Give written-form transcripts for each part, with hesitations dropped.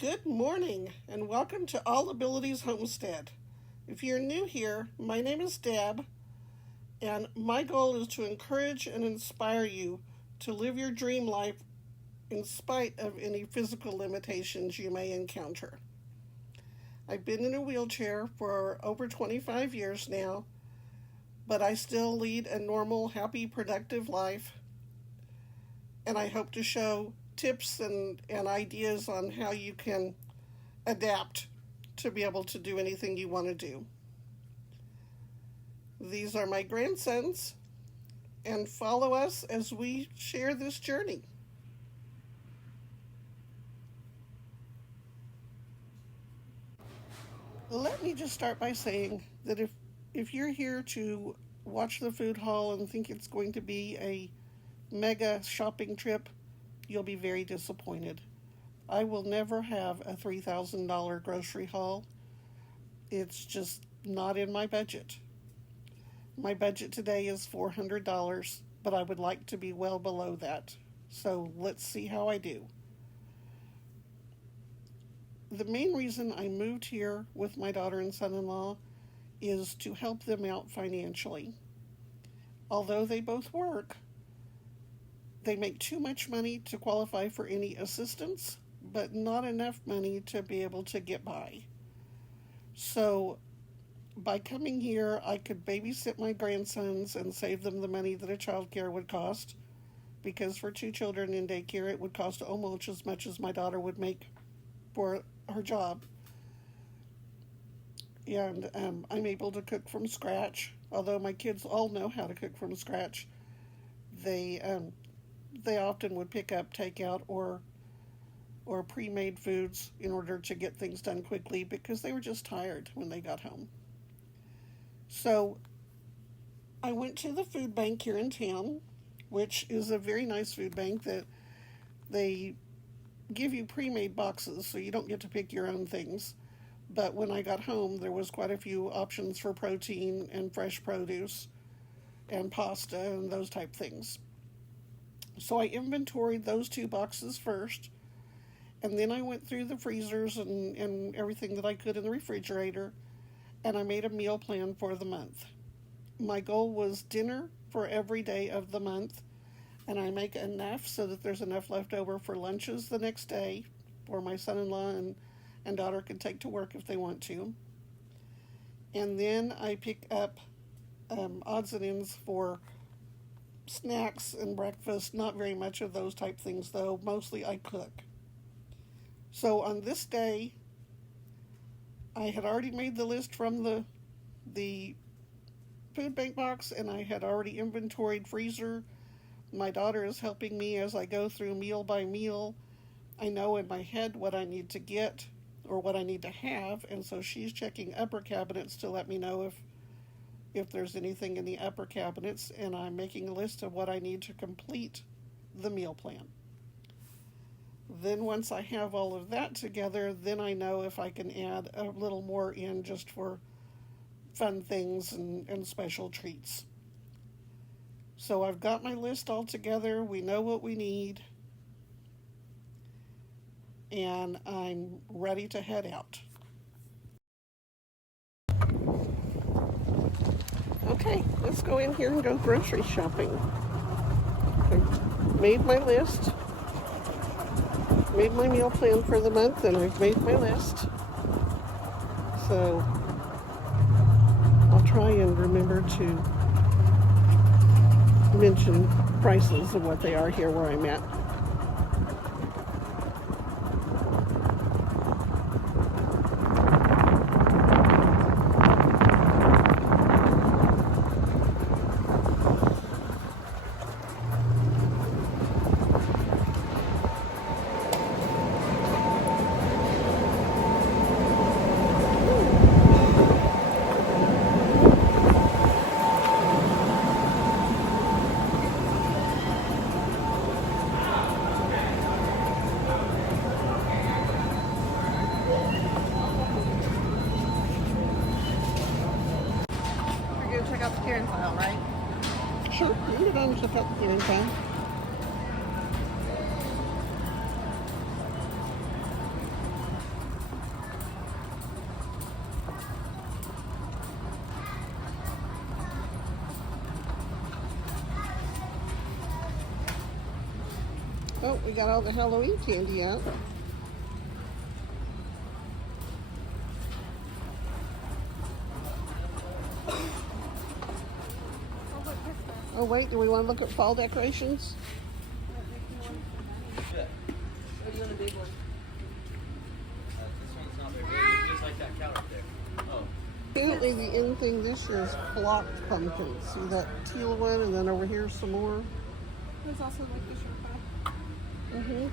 Good morning and welcome to All Abilities Homestead. If you're new here, my name is Deb, and my goal is to encourage and inspire you to live your dream life in spite of any physical limitations you may encounter. I've been in a wheelchair for over 25 years now, but I still lead a normal, happy, productive life, and I hope to show tips and ideas on how you can adapt to be able to do anything you want to do. These are my grandsons, and follow us as we share this journey. Let me just start by saying that if you're here to watch the food haul and think it's going to be a mega shopping trip, you'll be very disappointed. I will never have a $3,000 grocery haul. It's just not in my budget. My budget today is $400, but I would like to be well below that. So let's see how I do. The main reason I moved here with my daughter and son-in-law is to help them out financially. Although they both work, they make too much money to qualify for any assistance, but not enough money to be able to get by. So by coming here, I could babysit my grandsons and save them the money that a child care would cost, because for two children in daycare, it would cost almost as much as my daughter would make for her job. And I'm able to cook from scratch. Although my kids all know how to cook from scratch, they often would pick up takeout or pre-made foods in order to get things done quickly because they were just tired when they got home. So I went to the food bank here in town, which is a very nice food bank that they give you pre-made boxes so you don't get to pick your own things. But when I got home, there was quite a few options for protein and fresh produce and pasta and those type things. So I inventoried those two boxes first, and then I went through the freezers and everything that I could in the refrigerator, and I made a meal plan for the month. My goal was dinner for every day of the month, and I make enough so that there's enough left over for lunches the next day for my son-in-law and daughter can take to work if they want to. And then I pick up odds and ends for snacks and breakfast. Not very much of those type things though. Mostly I cook. So on this day, I had already made the list from the food bank box, and I had already inventoried freezer. My daughter is helping me as I go through meal by meal. I know in my head what I need to get or what I need to have, and so she's checking upper cabinets to let me know if there's anything in the upper cabinets, and I'm making a list of what I need to complete the meal plan. Then once I have all of that together, then I know if I can add a little more in just for fun things and special treats. So I've got my list all together. We know what we need, and I'm ready to head out. Okay, let's go in here and go grocery shopping. I've made my list, made my meal plan for the month, and I've made my list. So I'll try and remember to mention prices of what they are here where I'm at. Check out the clearance aisle, right? Sure, you can go and check out the clearance aisle. Oh, we got all the Halloween candy out. Oh wait, do we want to look at fall decorations? Yeah. Or do you want a big one? This one's not very big. It's just like that cow right there. Oh. Apparently the in thing this year is blocked pumpkins. See that teal one, and then over here some more. There's also like the Sherpa. Mm-hmm.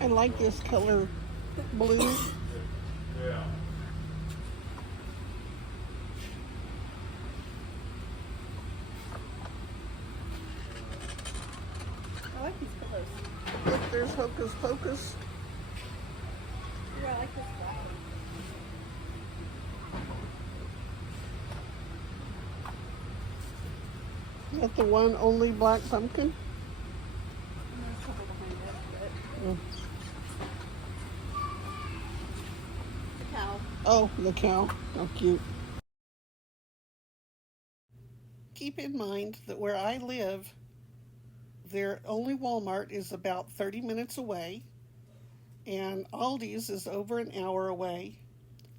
I like this color blue. I like these colors. Look, there's Hocus Pocus. Yeah, I like this black one. Is that the one only black pumpkin? And there's a couple behind it, but Mm. the cow. Oh, the cow. How cute. Keep in mind that where I live, their only Walmart is about 30 minutes away, and Aldis is over an hour away.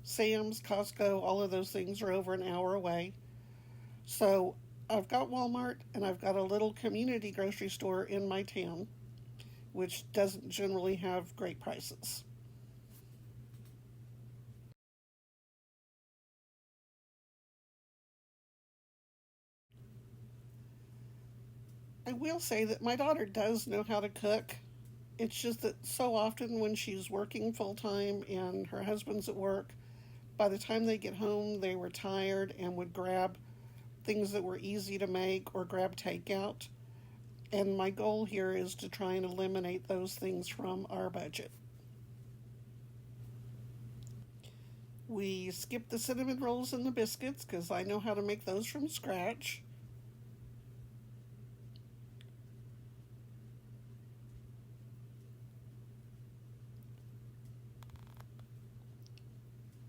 Sam's, Costco, all of those things are over an hour away. So I've got Walmart and I've got a little community grocery store in my town, which doesn't generally have great prices. I will say that my daughter does know how to cook. It's just that so often when she's working full time and her husband's at work, by the time they get home, they were tired and would grab things that were easy to make or grab takeout. And my goal here is to try and eliminate those things from our budget. We skipped the cinnamon rolls and the biscuits because I know how to make those from scratch.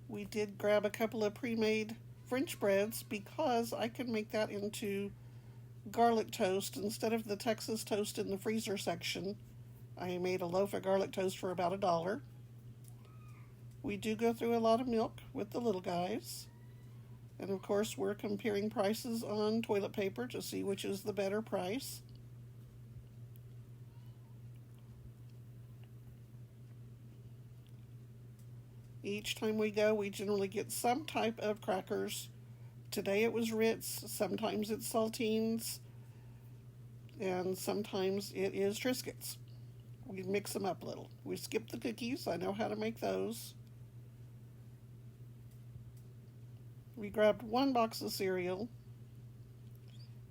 We did grab a couple of pre-made French breads because I can make that into garlic toast instead of the Texas toast in the freezer section. I made a loaf of garlic toast for about $1. We do go through a lot of milk with the little guys. And of course, we're comparing prices on toilet paper to see which is the better price. Each time we go, we generally get some type of crackers. Today it was Ritz, sometimes it's saltines, and sometimes it is Triscuits. We mix them up a little. We skip the cookies. I know how to make those. We grabbed one box of cereal.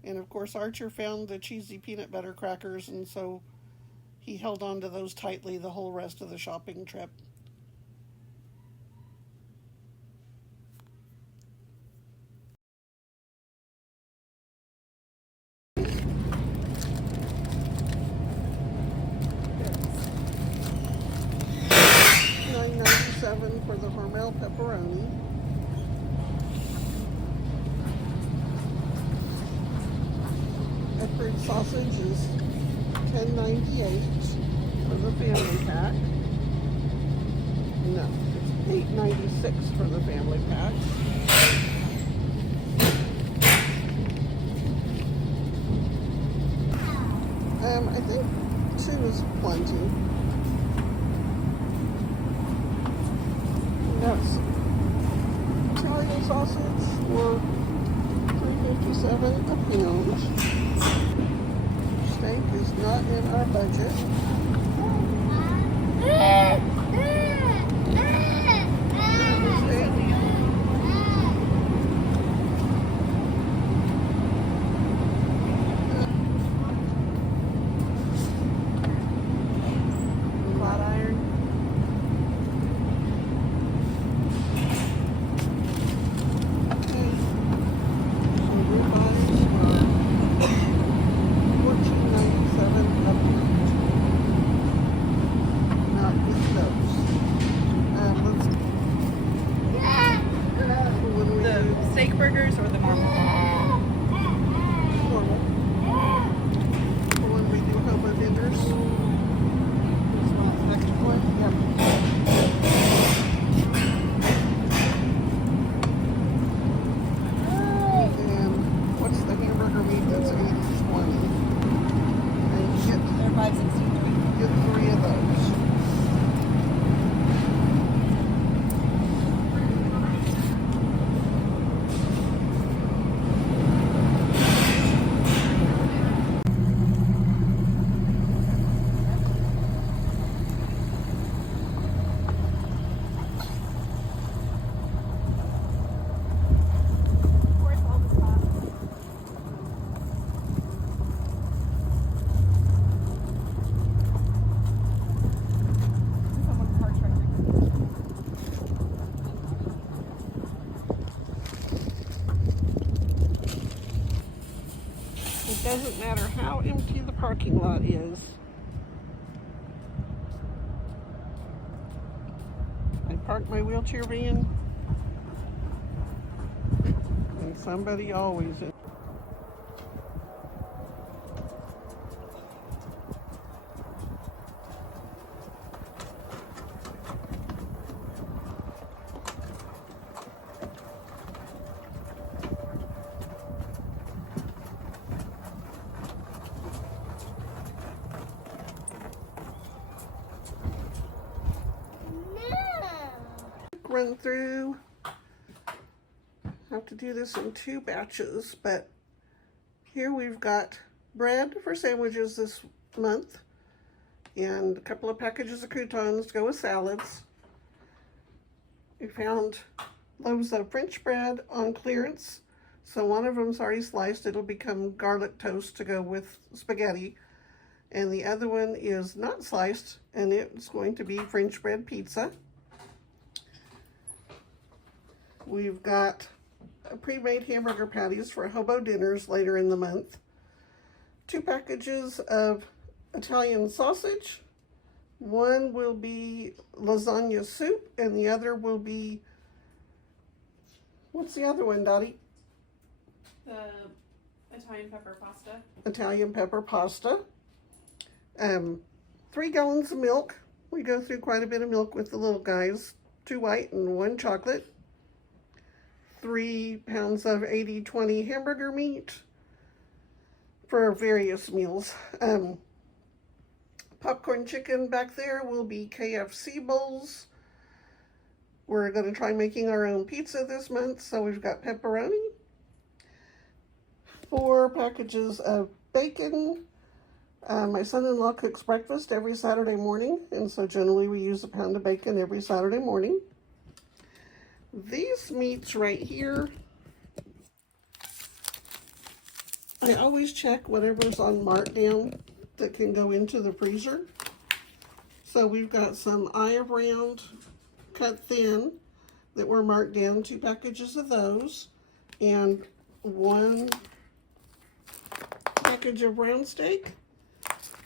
And of course, Archer found the cheesy peanut butter crackers, and so he held on to those tightly the whole rest of the shopping trip. $9.97 for the Hormel pepperoni. Edward sausage is $10.98 for the family pack. No, it's $8.96 for the family pack. I think 2 is plenty. That's Italian sausage for $3.57 a pound. Steak is not in our budget. Flat iron. $14.97 a pound. Not good though. burgers or the normal? Normal. The one we do hobo dinners. This one, next one, yep. And what's the hamburger meat that's 80/20? And They're $5.63. get 3 of those. Where's Aldis spot? Someone's car truck. It doesn't matter how empty the parking lot is. I park my wheelchair van, and somebody always is. Run through. Have to do this in 2 batches, but here we've got bread for sandwiches this month and a couple of packages of croutons to go with salads. We found loaves of French bread on clearance, so one of them's already sliced. It'll become garlic toast to go with spaghetti, and the other one is not sliced, and it's going to be French bread pizza. We've got pre-made hamburger patties for hobo dinners later in the month. 2 packages of Italian sausage. One will be lasagna soup, and the other will be, what's the other one, Dottie? The Italian pepper pasta. Italian pepper pasta. 3 gallons of milk. We go through quite a bit of milk with the little guys. 2 white and 1 chocolate. 3 pounds of 80/20 hamburger meat for various meals. Popcorn chicken back there will be KFC bowls. We're going to try making our own pizza this month, so we've got pepperoni. 4 packages of bacon. My son-in-law cooks breakfast every Saturday morning, and so generally we use a pound of bacon every Saturday morning. These meats right here, I always check whatever's on markdown that can go into the freezer. So we've got some eye of round cut thin that were marked down, 2 packages of those, and 1 package of round steak.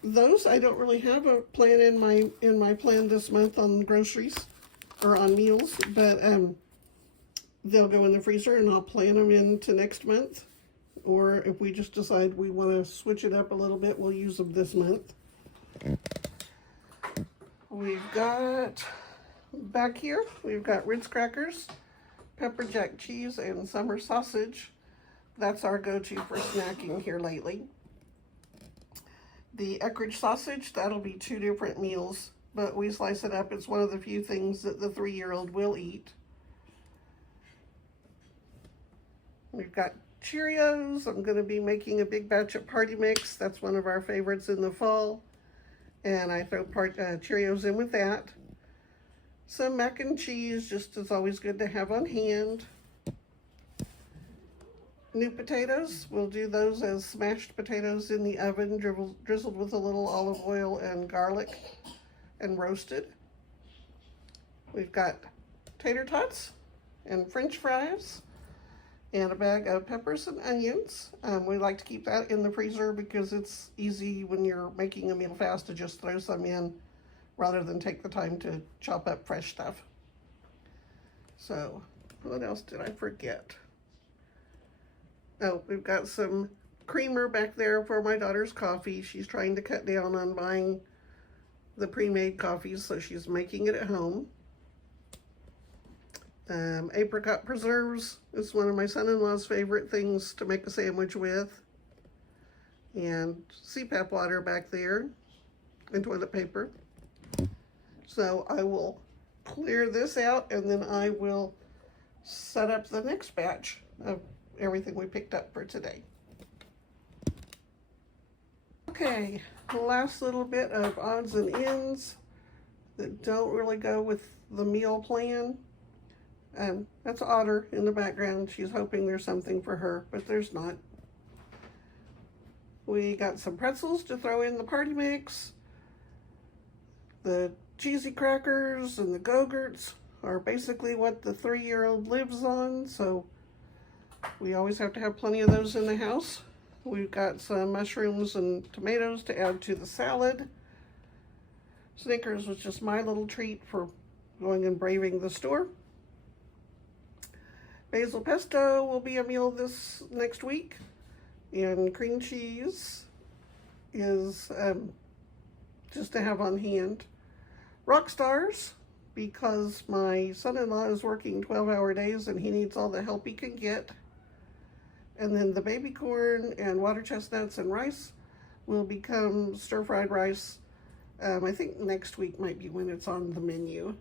Those I don't really have a plan in my plan this month on groceries or on meals, but they'll go in the freezer and I'll plan them into next month. Or if we just decide we want to switch it up a little bit, we'll use them this month. We've got, back here, we've got Ritz crackers, pepper jack cheese, and summer sausage. That's our go-to for snacking here lately. The Eckrich sausage, that'll be 2 different meals, but we slice it up. It's one of the few things that the 3-year-old will eat. We've got Cheerios. I'm going to be making a big batch of party mix. That's one of our favorites in the fall. And I throw Cheerios in with that. Some mac and cheese, just as always good to have on hand. New potatoes, we'll do those as smashed potatoes in the oven, drizzled with a little olive oil and garlic and roasted. We've got tater tots and French fries and a bag of peppers and onions. We like to keep that in the freezer because it's easy when you're making a meal fast to just throw some in rather than take the time to chop up fresh stuff. So, what else did I forget? Oh, we've got some creamer back there for my daughter's coffee. She's trying to cut down on buying the pre-made coffees, so she's making it at home. Apricot preserves is one of my son-in-law's favorite things to make a sandwich with. And CPAP water back there and toilet paper. So I will clear this out and then I will set up the next batch of everything we picked up for today. Okay, the last little bit of odds and ends that don't really go with the meal plan. That's Otter in the background. She's hoping there's something for her, but there's not. We got some pretzels to throw in the party mix. The cheesy crackers and the Go-Gurts are basically what the 3-year-old lives on, so we always have to have plenty of those in the house. We've got some mushrooms and tomatoes to add to the salad. Snickers was just my little treat for going and braving the store. Basil pesto will be a meal this next week. And cream cheese is just to have on hand. Rock stars, because my son-in-law is working 12-hour days and he needs all the help he can get. And then the baby corn and water chestnuts and rice will become stir-fried rice. I think next week might be when it's on the menu.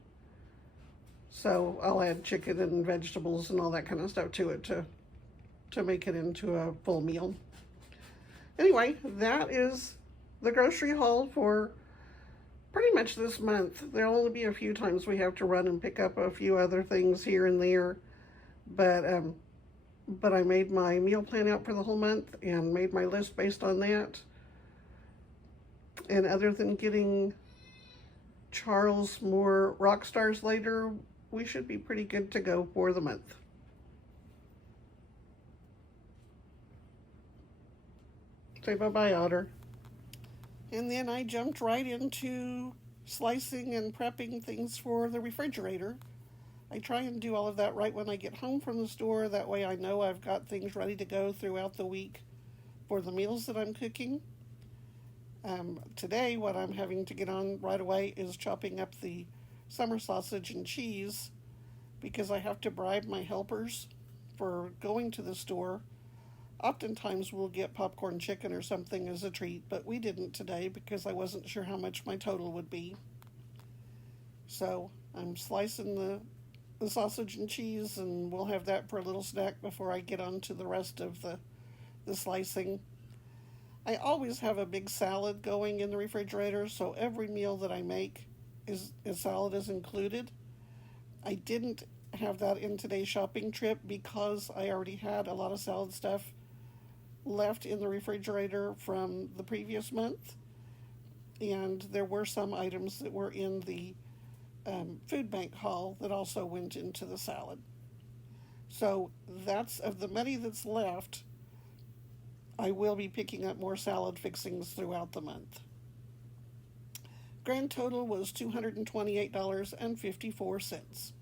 So I'll add chicken and vegetables and all that kind of stuff to it to make it into a full meal. Anyway, that is the grocery haul for pretty much this month. There'll only be a few times we have to run and pick up a few other things here and there, but I made my meal plan out for the whole month and made my list based on that. And other than getting Charles more rock stars later, we should be pretty good to go for the month. Say bye-bye, Otter. And then I jumped right into slicing and prepping things for the refrigerator. I try and do all of that right when I get home from the store. That way I know I've got things ready to go throughout the week for the meals that I'm cooking. Today, what I'm having to get on right away is chopping up the summer sausage and cheese because I have to bribe my helpers for going to the store. Oftentimes we'll get popcorn chicken or something as a treat, but we didn't today because I wasn't sure how much my total would be. So I'm slicing the sausage and cheese, and we'll have that for a little snack before I get on to the rest of the slicing. I always have a big salad going in the refrigerator, so every meal that I make a salad is included. I didn't have that in today's shopping trip because I already had a lot of salad stuff left in the refrigerator from the previous month, and there were some items that were in the food bank haul that also went into the salad. So that's of the money that's left. I will be picking up more salad fixings throughout the month. Grand total was $228.54.